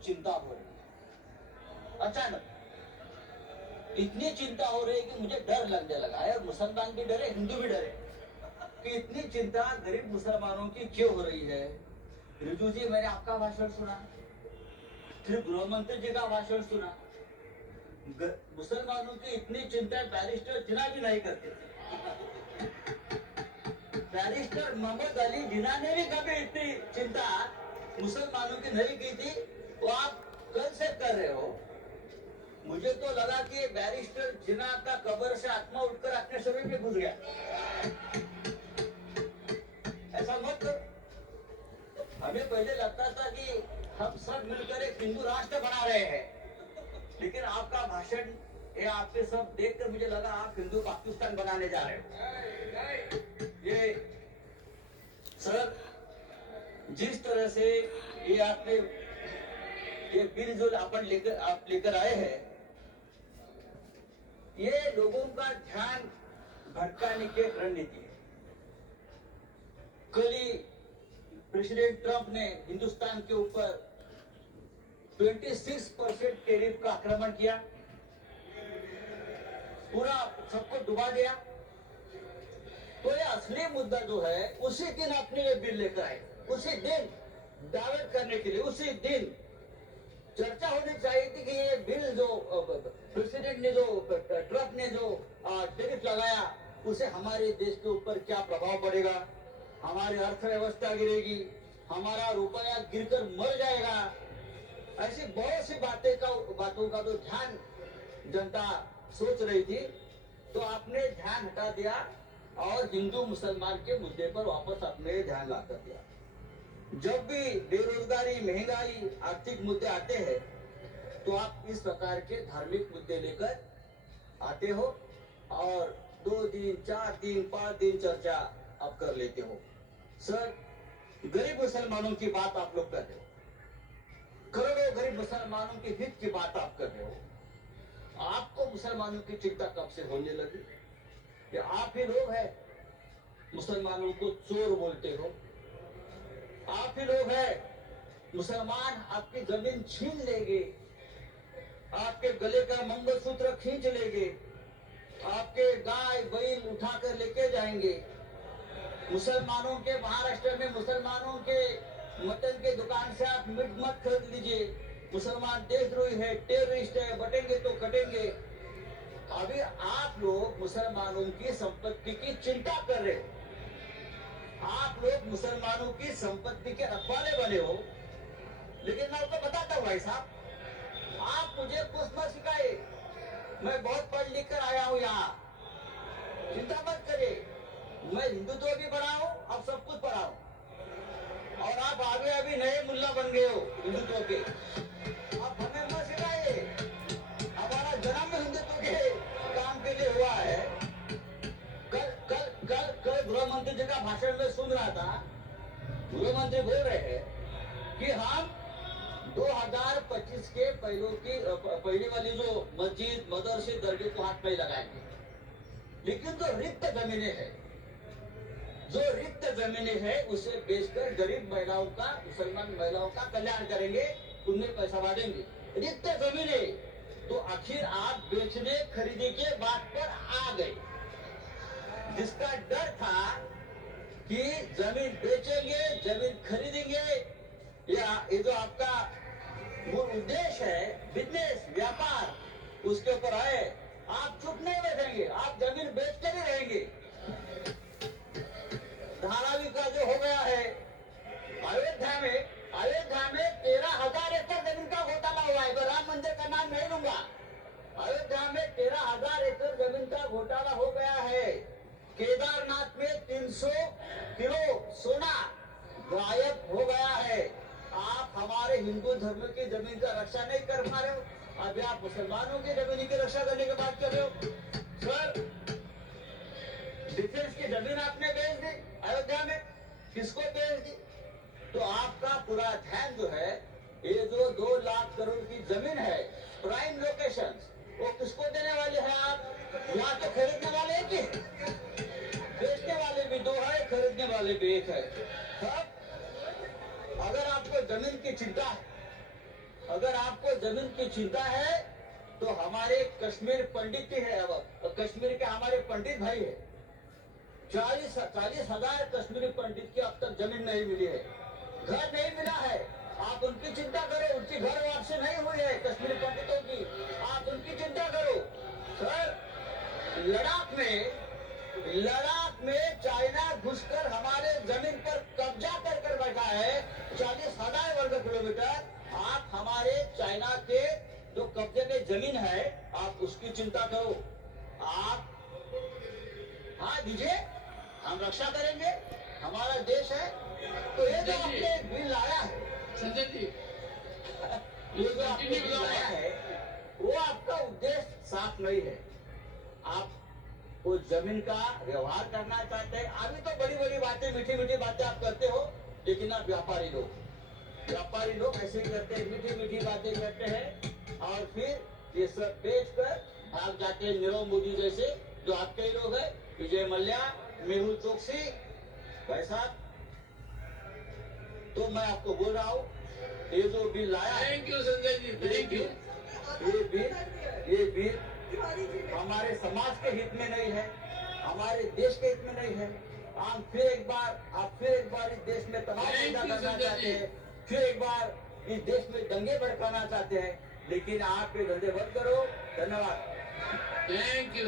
बहुत चिंता हो रही है। अचानक इतनी चिंता हो रही है कि मुझे डर लगने लगा है, और मुसलमान भी डरे, हिंदू भी डरे कि इतनी चिंता गरीब मुसलमानों की क्यों हो रही है। रिजू जी, मैंने आपका भाषण सुना, फिर गृह मंत्री जी का भाषण सुना। मुसलमानों की इतनी चिंता बैरिस्टर जिना भी नहीं करते थे। बैरिस्टर मोहम्मद अली जिना ने भी कभी इतनी चिंता मुसलमानों की नहीं की थी, वो आप कल से कर रहे हो। मुझे तो लगा कि बैरिस्टर जिना का कब्र से आत्मा उठकर अपने शरीर में घुस गया। ऐसा मत करो। हमें पहले लगता था कि हम सब मिलकर एक हिंदू राष्ट्र बना रहे हैं, लेकिन आपका भाषण ये आपके सब देखकर मुझे लगा आप हिंदू पाकिस्तान बनाने जा रहे हो। ये सर, जिस तरह से ये आपने ये बिल जो आप लेकर आए हैं, ये लोगों का ध्यान भटकाने की रणनीति है। कल ही प्रेसिडेंट ट्रंप ने हिंदुस्तान के ऊपर 26% टैरिफ का आक्रमण किया, पूरा सबको डुबा दिया। तो ये असली मुद्दा जो है, उसी दिन आपने ये बिल लेकर आए, उसी दिन डाइवर्ट करने के लिए, उसी दिन चर्चा होनी चाहिए थी कि ये बिल जो प्रेसिडेंट ने जो ट्रंप ने जो टैरिफ लगाया, उसे हमारे देश के ऊपर क्या प्रभाव पड़ेगा, हमारी अर्थव्यवस्था गिरेगी, हमारा रुपया गिरकर मर जाएगा। ऐसी बहुत सी बातों का तो ध्यान जनता सोच रही थी। तो आपने ध्यान हटा दिया और हिंदू मुसलमान के मुद्दे पर वापस अपने ध्यान ला कर दिया। जब भी बेरोजगारी, महंगाई, आर्थिक मुद्दे आते हैं, तो आप इस प्रकार के धार्मिक मुद्दे लेकर आते हो और 2 दिन, 4 दिन, 5 दिन चर्चा आप कर लेते हो। सर, गरीब मुसलमानों की बात आप लोग कर रहे हो, करोड़ों गरीब मुसलमानों के हित की बात आप कर रहे हो। आपको मुसलमानों की चिंता कब से होने लगी? कि आप ही लोग हैं मुसलमानों को चोर बोलते हो, आप ही लोग हैं मुसलमान आपकी जमीन छीन लेंगे, आपके गले का मंगलसूत्र खींच लेंगे, आपके गाय बैल उठाकर लेके जाएंगे। मुसलमानों के महाराष्ट्र में मुसलमानों के मटन के दुकान से आप मीट मत खरीद लीजिए, मुसलमान देशद्रोही है, टेररिस्ट है, बटेंगे तो कटेंगे। अभी आप लोग मुसलमानों की संपत्ति की चिंता कर रहे हो, आप लोग मुसलमानों की संपत्ति के रखवाले बने हो। लेकिन मैं आपको बताता हूँ भाई साहब, आप मुझे कुछ मत सिखाए, मैं बहुत पढ़ लिख कर आया हूँ यहाँ, चिंता मत करिए। मैं हिंदुत्व भी पढ़ा हूँ, अब सब कुछ पढ़ा हूँ, और आप आगे अभी नए मुल्ला बन गए हो हिंदुत्व के। आप हमें मत सिखाइए, हमारा जन्म हिंदुत्व के काम के लिए हुआ है। कल गृह मंत्री जी का भाषण में सुन रहा था, गृह मंत्री बोल रहे हैं कि हम 2025 के पहले वाली जो मस्जिद, मदरसे, दरगाह को हाथ में लगाएंगे। लेकिन जो रिक्त जमीनें हैं, जो रिक्त जमीनें हैं, उसे बेचकर गरीब महिलाओं का, मुसलमान महिलाओं का कल्याण करेंगे, उनमें पैसा बांटेंगे। रिक्त जमीनें तो आखिर आप बेचने खरीदने के बात पर आ गए। जिसका डर था कि जमीन बेचेंगे, जमीन खरीदेंगे, या ये जो आपका मूल उद्देश्य है बिजनेस, व्यापार, उसके ऊपर आए, आप चुप नहीं बैठेंगे, आप जमीन बेचकर ही रहेंगे। धारावी का जो हो गया है अयोध्या में 13,000 एकड़ जमीन का घोटाला हुआ है। राम मंदिर का नाम नहीं लूंगा, अयोध्या में 13,000 एकड़ जमीन का घोटाला हो गया है। केदारनाथ में 300 किलो सोना गायब हो गया है। आप हमारे हिंदू धर्म की जमीन का रक्षा नहीं कर पा रहे हो, अभी आप मुसलमानों की जमीन की रक्षा करने की बात कर रहे हो। सर, डिफेंस की जमीन आपने बेच दी अयोध्या में, किसको बेच दी? तो आपका पूरा ध्यान जो है, ये जो 2 लाख करोड़ की जमीन है, प्राइम लोकेशन, वो किसको देने वाले हैं आप? यहाँ तो खरीदने वाले एक ही, बेचने वाले भी 2 है, खरीदने वाले भी 1 है। अगर आपको जमीन की चिंता है, आपको जमीन की चिंता है तो हमारे कश्मीर पंडित ही है। अब कश्मीर के हमारे पंडित भाई है। 40,000 कश्मीरी पंडित की अब तक जमीन नहीं मिली है, घर नहीं मिला है। आप उनकी चिंता करो, उनकी घर वापसी नहीं हुई है कश्मीरी पंडितों की, आप उनकी चिंता करो। सर, लद्दाख में चाइना घुसकर हमारे जमीन पर कब्जा कर बैठा है 40,000 वर्ग किलोमीटर। आप हमारे चाइना के जो कब्जे में जमीन है आप उसकी चिंता करो। आप हाँ दीजिए, हम रक्षा करेंगे, हमारा देश है। तो ये जो आपने बिल लाया है संजय जी, ये जो आपने बिल लाया है वो आपका उद्देश्य साफ नहीं है। आप वो जमीन का व्यवहार करना चाहते हैं। अभी तो बड़ी बड़ी बातें, मीठी मीठी बातें आप करते हो, लेकिन आप व्यापारी लोग ऐसे ही करते हैं, मीठी मीठी बातें करते हैं और फिर ये सब बेच कर आप जाते हैं नीरव मोदी जैसे जो आपके ही लोग हैं, विजय मल्ल्या, मेहुल चोकसी। पैसा तो मैं आपको बोल रहा हूँ, ये जो बिल लाया है, thank you Sanjay ji, thank you. ये बिल हमारे समाज के हित में नहीं है, हमारे देश के हित में नहीं है। आप फिर एक बार इस देश में तबाह पैदा करना चाहते हैं, फिर एक बार इस देश में दंगे भड़काना चाहते हैं, लेकिन आप ये धंधे बंद करो। धन्यवाद। Thank you.